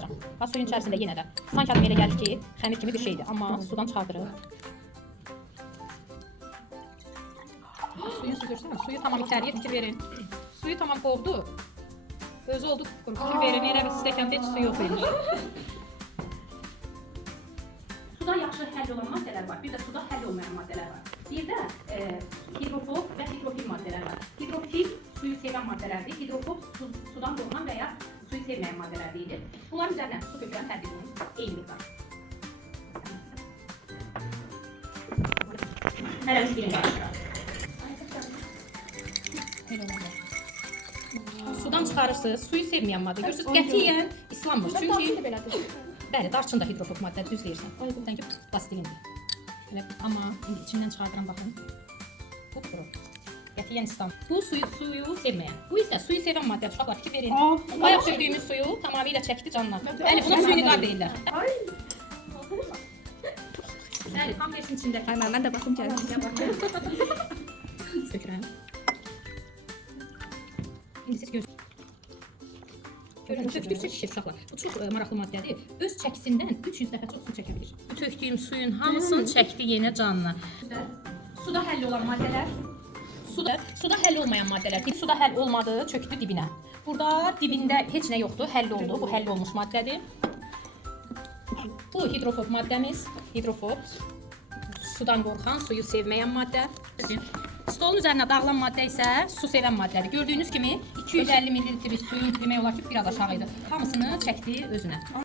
çıxarmayacağam. Bax suyun içərisində yenə də sanki adam elə gəlir ki, xəmir kimi bir şeydir, amma sudan çıxardırıq. Suyu süzürsən, suyu tamam içəriyə fikir verin. Suyu tamam qovdu. Özü oldu fikir verin, elə bir stəkanda heç su yox imiş. Suda yaxşı həll olan maddələr var, bir də suda həll olmayan maddələr var. Bir də hidrofob və hidrofil maddələr var. Hidrofil suyu sevən maddələrdir, hidrofob sudan doğulan və ya suyu sevməyən maddələr deyilir. Bunların üzərinə su tökülən hər birinin eyni miqdar. Hələ biz birini qarışdıraq. Sudan çıxarırsınız, suyu sevməyən maddə. Görürsünüz, qətiyyən islanmır. Çünki bəli, darçın da hidrofob maddədir, düz deyirsən. Sanki plastikindir. Amma indi içindən çıxardıram baxın. Bu quru. Qətiyyən islanmır. Bu suyu sevməyən. Bu isə suyu sevən maddədir. Uşaqlar fikir verin. Bayaq tökdüyümüz suyu tamamilə çəkdi canına. Bəli, buna suyunidar deyirlər. Bəli, tam versin içindəki. Mən də baxım gəlsin. Sökürəm. İndi siz görürsünüz. Tökdükcə şişir uşaqlar. Bu çox maraqlı maddədir. Öz çəkisindən 300 dəfə çox su çəkə bilir. Bu tökdüyüm suyun hamısını çəkdi yenə canına. Suda həll olan maddələr. Suda həll olmayan maddələr. Suda həll olmadı, çöktü dibinə. Burada dibində heç nə yoxdur, həll oldu. Bu həll olmuş maddədir. Bu hidrofob maddəmiz. Hidrofob. Sudan qorxan, suyu sevməyən maddə. Stolun üzərinə dağılan maddə isə su sevən maddədir. Gördüyünüz kimi 250 ml suyun demək olar ki, biraz aşağı idi. Hamısını çəkdi özünə.